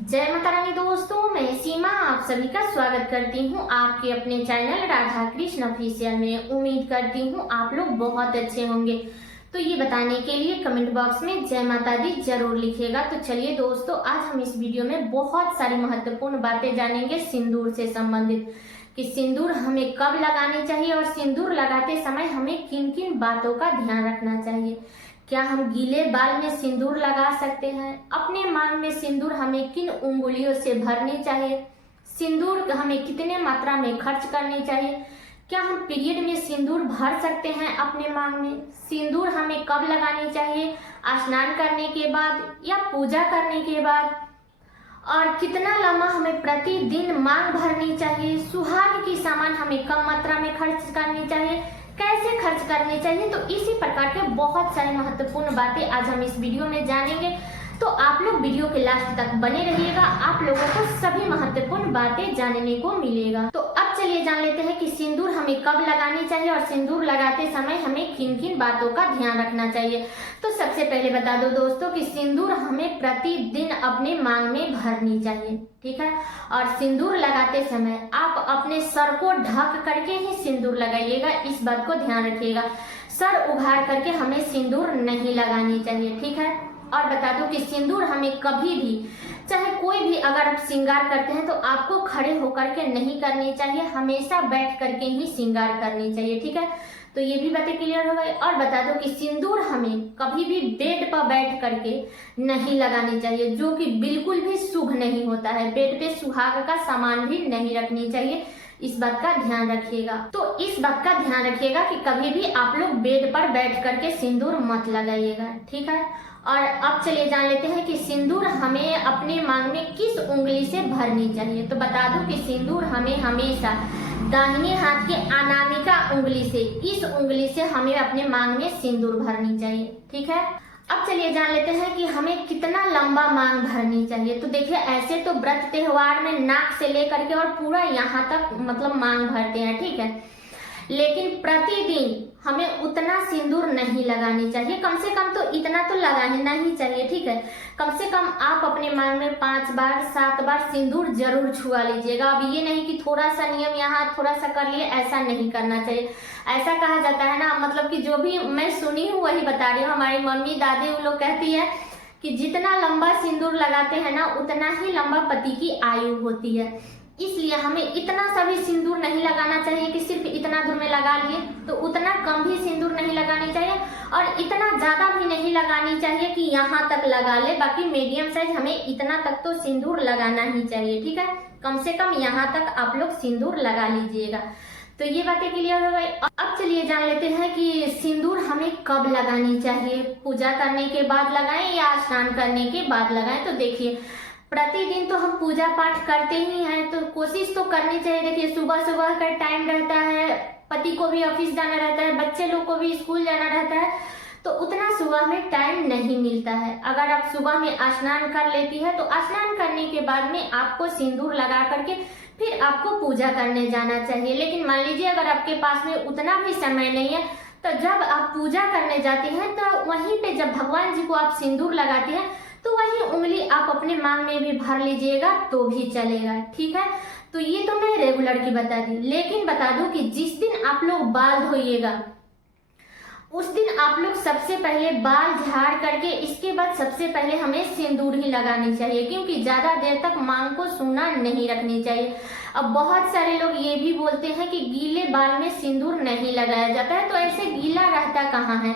जय माता रानी दोस्तों, मैं सीमा आप सभी का स्वागत करती हूँ आपके अपने चैनल राधा कृष्ण ऑफिशियल में। उम्मीद करती हूँ आप लोग बहुत अच्छे होंगे। तो ये बताने के लिए कमेंट बॉक्स में जय माता दी जरूर लिखिएगा। तो चलिए दोस्तों, आज हम इस वीडियो में बहुत सारी महत्वपूर्ण बातें जानेंगे सिंदूर से संबंधित, कि सिंदूर हमें कब लगानी चाहिए और सिंदूर लगाते समय हमें किन किन बातों का ध्यान रखना चाहिए। क्या हम गीले बाल में सिंदूर लगा सकते हैं? अपने मांग में सिंदूर हमें किन उंगलियों से भरनी चाहिए? सिंदूर हमें कितने मात्रा में खर्च करनी चाहिए? क्या हम पीरियड में सिंदूर भर सकते हैं अपने मांग में? सिंदूर हमें कब लगानी चाहिए? स्नान करने के बाद या पूजा करने के बाद? और कितना लम्बा हमें प्रतिदिन मांग भरनी चाहिए? सुहाग की सामान हमें कम मात्रा में खर्च करनी चाहिए, कैसे खर्च करनी चाहिए? तो इसी प्रकार के बहुत सारी महत्वपूर्ण बातें आज हम इस वीडियो में जानेंगे। तो आप लोग वीडियो के लास्ट तक बने रहिएगा, आप लोगों को सभी महत्वपूर्ण बातें जानने को मिलेगा। तो अब चलिए जान लेते हैं कि सिंदूर हमें कब लगानी चाहिए और सिंदूर लगाते समय हमें किन किन बातों का ध्यान रखना चाहिए। तो सबसे पहले बता दो दोस्तों कि सिंदूर हमें प्रतिदिन अपने मांग में भरनी चाहिए, ठीक है। और सिंदूर लगाते समय आप अपने सर को ढक करके ही सिंदूर लगाइएगा, इस बात को ध्यान रखिएगा। सर उघाड़ करके हमें सिंदूर नहीं लगानी चाहिए, ठीक है। और बता दूं कि सिंदूर हमें कभी भी, चाहे कोई भी अगर आप श्रृंगार करते हैं तो आपको खड़े होकर के नहीं करनी चाहिए, हमेशा बैठ करके ही श्रृंगार करनी चाहिए, ठीक है। तो ये भी बातें क्लियर हो गई। और बता दो कि सिंदूर हमें कभी भी बेड पर बैठ करके नहीं लगानी चाहिए, जो कि बिल्कुल भी शुभ नहीं होता है। बेड पे सुहाग का सामान भी नहीं रखनी चाहिए, इस बात का ध्यान रखिएगा। तो इस बात का ध्यान रखिएगा कि कभी भी आप लोग बेड पर बैठ करके सिंदूर मत लगाइएगा, ठीक है। और अब चलिए जान लेते हैं कि सिंदूर हमें अपने मांग में किस उंगली से भरनी चाहिए। तो बता दूं कि सिंदूर हमें हमेशा दाहिने हाथ के अनामिका उंगली से, इस उंगली से हमें अपने मांग में सिंदूर भरनी चाहिए, ठीक है। अब चलिए जान लेते हैं कि हमें कितना लंबा मांग भरनी चाहिए। तो देखिए, ऐसे तो व्रत त्योहार में नाक से लेकर के और पूरा यहाँ तक मतलब मांग भरते हैं, ठीक है। लेकिन प्रतिदिन हमें उतना सिंदूर नहीं लगानी चाहिए, कम से कम तो इतना तो लगाना ही चाहिए, ठीक है। कम से कम आप अपने मांग में 5 बार 7 बार सिंदूर जरूर छुआ लीजिएगा। अब ये नहीं कि थोड़ा सा नियम यहाँ थोड़ा सा कर लिए, ऐसा नहीं करना चाहिए। ऐसा कहा जाता है ना, मतलब कि जो भी मैं सुनी हूँ वही बता रही हूँ। हमारी मम्मी दादी वो लोग कहती है कि जितना लंबा सिंदूर लगाते हैं ना, उतना ही लंबा पति की आयु होती है। इसलिए हमें इतना सा भी सिंदूर नहीं लगाना चाहिए कि सिर्फ इतना दूर में लगा लिए, तो उतना कम भी सिंदूर नहीं लगानी चाहिए और इतना ज्यादा भी नहीं लगानी चाहिए कि यहाँ तक लगा ले। बाकी मीडियम साइज हमें इतना तक तो सिंदूर लगाना ही चाहिए, ठीक है। कम से कम यहाँ तक आप लोग सिंदूर लगा लीजिएगा। तो ये बातें क्लियर हो गई। अब चलिए जान लेते हैं कि सिंदूर हमें कब लगानी चाहिए। पूजा करने के बाद लगाएं या स्नान करने के बाद लगाएं? तो देखिए, प्रतिदिन तो हम पूजा पाठ करते ही हैं, तो कोशिश तो करनी चाहिए। देखिए, सुबह सुबह का टाइम रहता है, पति को भी ऑफिस जाना रहता है, बच्चे लोग को भी स्कूल जाना रहता है, तो उतना सुबह में टाइम नहीं मिलता है। अगर आप सुबह में स्नान कर लेती है तो स्नान करने के बाद में आपको सिंदूर लगा करके फिर आपको पूजा करने जाना चाहिए। लेकिन मान लीजिए अगर आपके पास में उतना भी समय नहीं है, तो जब आप पूजा करने जाती हैं तो वहीं पे जब भगवान जी को आप सिंदूर लगाती हैं तो वही उंगली आप अपने मांग में भी भर लीजिएगा तो भी चलेगा, ठीक है। तो ये तो मैं रेगुलर की बता दी। लेकिन बता दूं कि जिस दिन आप लोग बाल धोइएगा उस दिन आप लोग सबसे पहले बाल झाड़ करके इसके बाद सबसे पहले हमें सिंदूर ही लगानी चाहिए, क्योंकि ज्यादा देर तक मांग को सूना नहीं रखनी चाहिए। अब बहुत सारे लोग ये भी बोलते हैं कि गीले बाल में सिंदूर नहीं लगाया जाता है, तो ऐसे गीला रहता कहाँ है?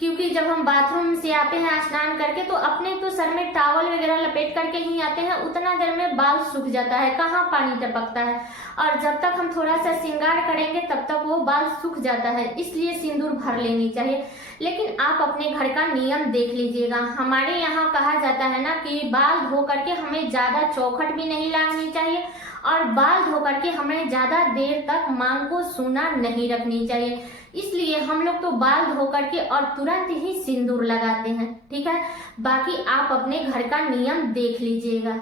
क्योंकि जब हम बाथरूम से आते हैं स्नान करके तो अपने तो सर में टॉवल वगैरह लपेट करके ही आते हैं, उतना देर में बाल सूख जाता है, कहाँ पानी टपकता है। और जब तक हम थोड़ा सा श्रृंगार करेंगे तब तक वो बाल सूख जाता है, इसलिए सिंदूर भर लेनी चाहिए। लेकिन आप अपने घर का नियम देख लीजिएगा। हमारे यहाँ कहा जाता है ना कि बाल धो करके हमें ज्यादा चौखट भी नहीं लगानी चाहिए और बाल धो करके हमें ज्यादा देर तक मांग को सूना नहीं रखनी चाहिए। इसलिए हम लोग तो बाल धो करके और तुरंत ही सिंदूर लगाते हैं, ठीक है। बाकी आप अपने घर का नियम देख लीजिएगा,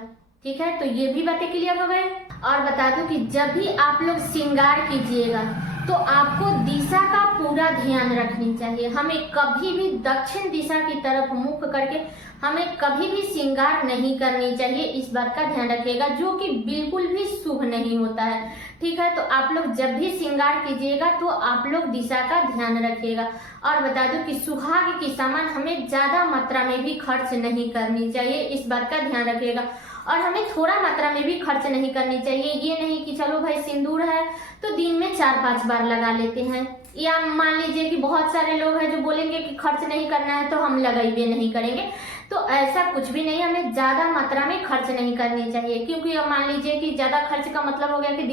ठीक है। तो ये भी बातें क्लियर हो गए। और बता दूं कि जब भी आप लोग श्रृंगार कीजिएगा तो आपको दिशा का पूरा ध्यान रखनी चाहिए। हमें कभी भी दक्षिण दिशा की तरफ मुख करके हमें कभी भी श्रृंगार नहीं करनी चाहिए, इस बात का ध्यान रखिएगा, जो कि बिल्कुल भी शुभ नहीं होता है। ठीक है, तो आप लोग जब भी श्रृंगार कीजिएगा तो आप लोग दिशा का ध्यान रखिएगा। और बता दो कि सुहाग की सामान हमें ज्यादा मात्रा में भी खर्च नहीं करनी चाहिए, इस बात का ध्यान रखिएगा। और हमें थोड़ा मात्रा में भी खर्च नहीं करनी चाहिए। ये नहीं कि चलो भाई सिंदूर है तो दिन में 4-5 बार लगा लेते हैं, या मान लीजिए कि बहुत सारे लोग हैं जो बोलेंगे कि खर्च नहीं करना है तो हम लगाइए नहीं करेंगे, तो ऐसा कुछ भी नहीं। हमें ज्यादा मात्रा में खर्च नहीं करनी चाहिए, क्योंकि अब मान लीजिए कि ज्यादा खर्च का मतलब हो गया कि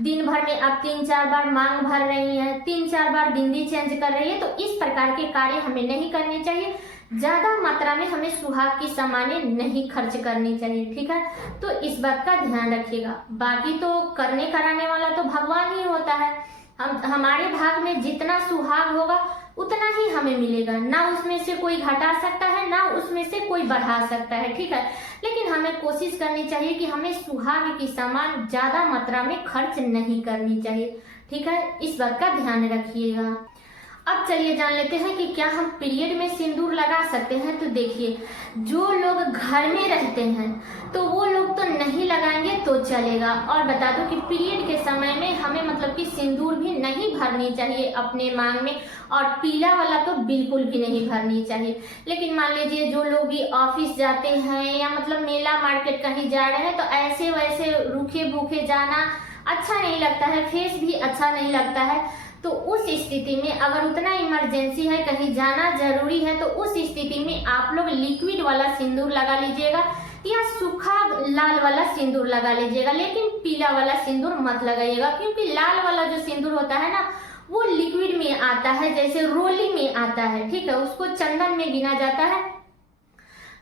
दिन भर में आप 3-4 बार मांग भर रही हैं, 3-4 बार बिंदी चेंज कर रही है, तो इस प्रकार के कार्य हमें नहीं करने चाहिए। ज्यादा मात्रा में हमें सुहाग की सामानें नहीं खर्च करनी चाहिए। ठीक है, तो इस बात का ध्यान रखिएगा। बाकी तो करने कराने वाला तो भगवान ही होता है। हमारे भाग में जितना सुहाग होगा उतना ही हमें मिलेगा, ना उसमें से कोई घटा सकता है ना उसमें से कोई बढ़ा सकता है। ठीक है, लेकिन हमें कोशिश करनी चाहिए कि हमें सुहाग की सामान ज्यादा मात्रा में खर्च नहीं करनी चाहिए। ठीक है, इस बात का ध्यान रखिएगा। अब चलिए जान लेते हैं कि क्या हम पीरियड में सिंदूर लगा सकते हैं। तो देखिए, जो लोग घर में रहते हैं तो वो लोग तो नहीं लगाएंगे तो चलेगा। और बता दो कि पीरियड के समय में हमें मतलब कि सिंदूर भी नहीं भरनी चाहिए अपने मांग में, और पीला वाला तो बिल्कुल भी नहीं भरनी चाहिए। लेकिन मान लीजिए जो लोग भी ऑफिस जाते हैं या मतलब मेला मार्केट कहीं जा रहे हैं, तो ऐसे वैसे रूखे भूखे जाना अच्छा नहीं लगता है, फेस भी अच्छा नहीं लगता है। तो उस स्थिति में अगर उतना इमरजेंसी है, कहीं जाना जरूरी है, तो उस स्थिति में आप लोग लिक्विड वाला सिंदूर लगा लीजिएगा या सूखा लाल वाला सिंदूर लगा लीजिएगा, लेकिन पीला वाला सिंदूर मत लगाइएगा, क्योंकि लाल वाला जो सिंदूर होता है ना वो लिक्विड में आता है, जैसे रोली में आता है। ठीक है, उसको चंदन में गिना जाता है,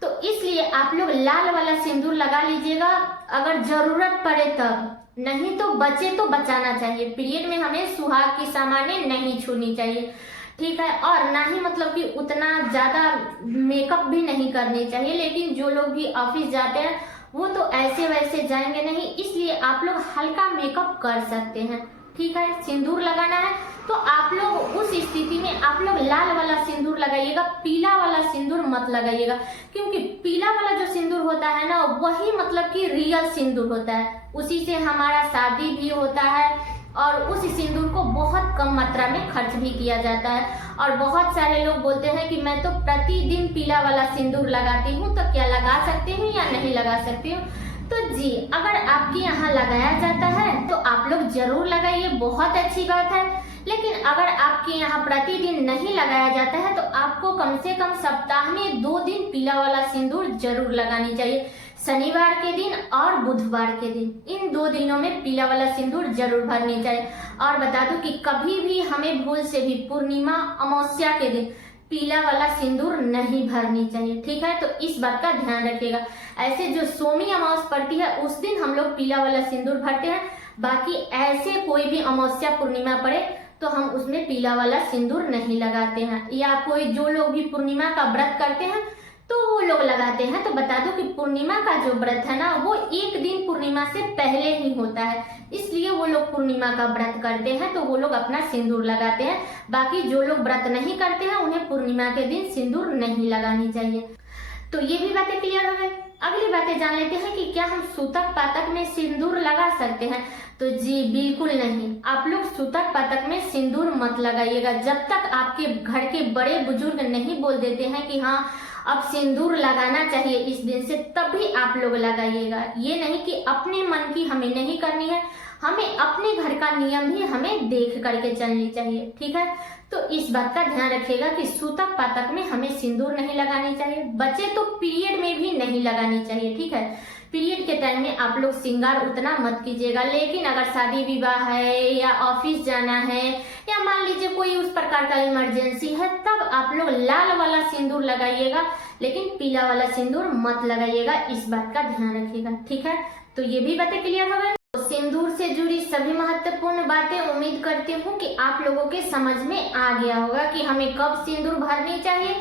तो इसलिए आप लोग लाल वाला सिंदूर लगा लीजिएगा अगर जरूरत पड़े तब, नहीं तो बचे तो बचाना चाहिए। पीरियड में हमें सुहाग की सामानें नहीं छूनी चाहिए। ठीक है, और ना ही मतलब कि उतना ज्यादा मेकअप भी नहीं करनी चाहिए। लेकिन जो लोग भी ऑफिस जाते हैं वो तो ऐसे वैसे जाएंगे नहीं, इसलिए आप लोग हल्का मेकअप कर सकते हैं। ठीक है, सिंदूर लगाना है तो आप लोग उस स्थिति में आप लोग लाल वाला सिंदूर लगाइएगा, पीला वाला सिंदूर मत लगाइएगा, क्योंकि पीला वाला जो सिंदूर होता है ना वही मतलब कि रियल सिंदूर होता है, उसी से हमारा शादी भी होता है और उस सिंदूर को बहुत कम मात्रा में खर्च भी किया जाता है। और बहुत सारे लोग बोलते हैं कि मैं तो प्रतिदिन पीला वाला सिंदूर लगाती हूँ, तो क्या लगा सकती हूँ या नहीं लगा सकती हूँ? तो जी, अगर आपके यहाँ लगाया जाता है तो आप लोग जरूर लगाइए, बहुत अच्छी बात है। लेकिन अगर आपके यहाँ प्रतिदिन नहीं लगाया जाता है तो आपको कम से कम सप्ताह में 2 दिन पीला वाला सिंदूर जरूर लगानी चाहिए, शनिवार के दिन और बुधवार के दिन। इन 2 दिनों में पीला वाला सिंदूर जरूर भरनी चाहिए। और बता दूं कि कभी भी हमें भूल से भी पूर्णिमा अमावस्या के दिन पीला वाला सिंदूर नहीं भरनी चाहिए। ठीक है, तो इस बात का ध्यान रखिएगा। ऐसे जो सोमी अमावस्या पड़ती है उस दिन हम लोग पीला वाला सिंदूर भरते हैं, बाकी ऐसे कोई भी अमावस्या पूर्णिमा पड़े तो हम उसमें पीला वाला सिंदूर नहीं लगाते हैं। या कोई जो लोग भी पूर्णिमा का व्रत करते हैं तो वो लोग लगाते हैं। तो बता दो कि पूर्णिमा का जो व्रत है ना वो 1 दिन पूर्णिमा से पहले ही होता है, इसलिए वो लोग पूर्णिमा का व्रत करते हैं तो वो लोग अपना सिंदूर लगाते हैं। बाकी जो लोग व्रत नहीं करते हैं उन्हें पूर्णिमा के दिन सिंदूर नहीं लगानी चाहिए। तो ये भी बातें क्लियर हो गई। अगली बातें जान लेते हैं कि क्या हम सूतक पातक में सिंदूर लगा सकते हैं। तो जी बिल्कुल नहीं, आप लोग सूतक पातक में सिंदूर मत लगाइएगा जब तक आपके घर के बड़े बुजुर्ग नहीं बोल देते हैं कि हाँ अब सिंदूर लगाना चाहिए इस दिन से, तभी आप लोग लगाइएगा। ये नहीं कि अपने मन की हमें नहीं करनी है, हमें अपने घर का नियम भी हमें देख करके चलनी चाहिए। ठीक है, तो इस बात का ध्यान रखिएगा कि सूतक पातक में हमें सिंदूर नहीं लगानी चाहिए। बचे तो पीरियड में भी नहीं लगानी चाहिए। ठीक है, पीरियड के टाइम में आप लोग श्रृंगार उतना मत कीजिएगा। लेकिन अगर शादी विवाह है या ऑफिस जाना है या मान लीजिए कोई उस प्रकार का इमरजेंसी है तब आप लोग लाल वाला सिंदूर लगाइएगा, लेकिन पीला वाला सिंदूर मत लगाइएगा, इस बात का ध्यान रखिएगा। ठीक है, तो ये भी बातें क्लियर हो गई। तो सिंदूर से जुड़ी सभी महत्वपूर्ण बातें उम्मीद करती हूँ कि आप लोगों के समझ में आ गया होगा कि हमें कब सिंदूर भरनी चाहिए,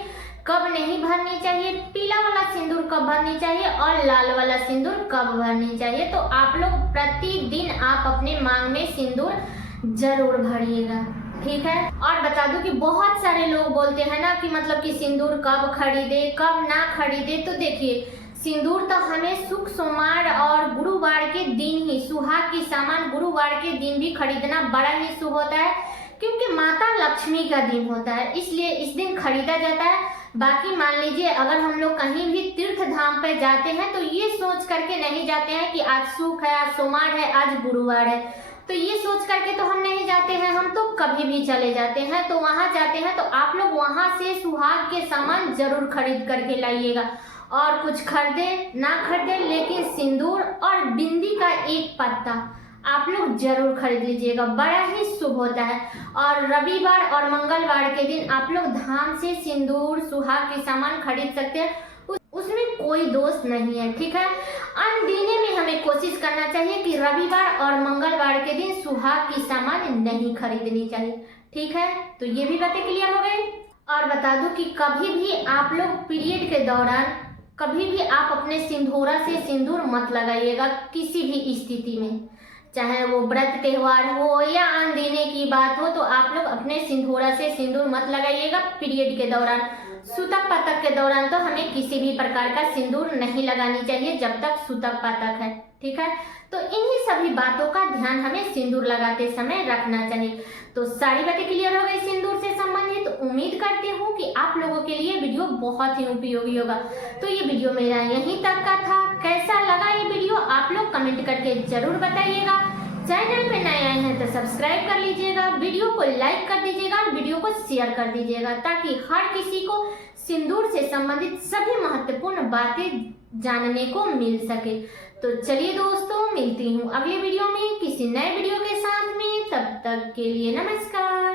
कब नहीं भरनी चाहिए, पीला वाला सिंदूर कब भरनी चाहिए और लाल वाला सिंदूर कब भरनी चाहिए। तो आप लोग प्रतिदिन आप अपने मांग में सिंदूर जरूर भरिएगा, ठीक है। और बता दूं कि बहुत सारे लोग बोलते हैं ना कि मतलब कि सिंदूर कब खरीदे कब ना खरीदे। तो देखिए, सिंदूर तो हमें शुभ सोमवार और गुरुवार के दिन ही, सुहाग की सामान गुरुवार के दिन भी खरीदना बड़ा ही शुभ होता है, क्योंकि माता लक्ष्मी का दिन होता है, इसलिए इस दिन खरीदा जाता है। बाकी मान लीजिए अगर हम लोग कहीं भी तीर्थ धाम पे जाते हैं तो ये सोच करके नहीं जाते हैं कि आज सुख है, आज सोमवार है, आज गुरुवार है, तो ये सोच करके तो हम नहीं जाते हैं। हम तो कभी भी चले जाते हैं, तो वहां जाते हैं तो आप लोग वहां से सुहाग के सामान जरूर खरीद करके लाइएगा। और कुछ खरीदे ना खरीदे, लेकिन सिंदूर और बिंदी का एक पत्ता आप लोग जरूर खरीद लीजिएगा, बड़ा ही शुभ होता है। और रविवार और मंगलवार के दिन आप लोग धाम से सिंदूर सुहाग के सामान खरीद सकते हैं, उसमें कोई दोष नहीं है, ठीक है। अनदिने में हमें कोशिश करना चाहिए कि रविवार और मंगलवार के दिन सुहाग की सामान नहीं खरीदनी चाहिए, ठीक है। तो ये भी बातें क्लियर हो गई। और बता दूं कि कभी भी आप लोग पीरियड के दौरान कभी भी आप अपने सिंदूरा से सिंदूर मत लगाइएगा, किसी भी स्थिति में, चाहे वो व्रत त्योहार हो या अनदिने की बात हो, तो आप लोग अपने सिंदूरा से सिंदूर मत लगाइएगा पीरियड के दौरान। सूतक पातक के दौरान तो हमें किसी भी प्रकार का सिंदूर नहीं लगानी चाहिए जब तक सूतक पातक है, ठीक है। तो इन्हीं सभी बातों का ध्यान हमें सिंदूर लगाते समय रखना चाहिए। तो सारी बातें क्लियर हो गई सिंदूर से संबंधित। तो उम्मीद करती हूँ कि आप लोगों के लिए वीडियो बहुत ही उपयोगी होगा। तो ये वीडियो मेरा यहीं तक का था। कैसा लगा ये वीडियो आप लोग कमेंट करके जरूर बताइएगा। चैनल पे नए आए हैं तो सब्सक्राइब कर लीजिएगा, वीडियो को लाइक कर दीजिएगा, वीडियो को शेयर कर दीजिएगा, ताकि हर किसी को सिंदूर से संबंधित सभी महत्वपूर्ण बातें जानने को मिल सके। तो चलिए दोस्तों, मिलती हूँ अगले वीडियो में किसी नए वीडियो के साथ में। तब तक के लिए नमस्कार।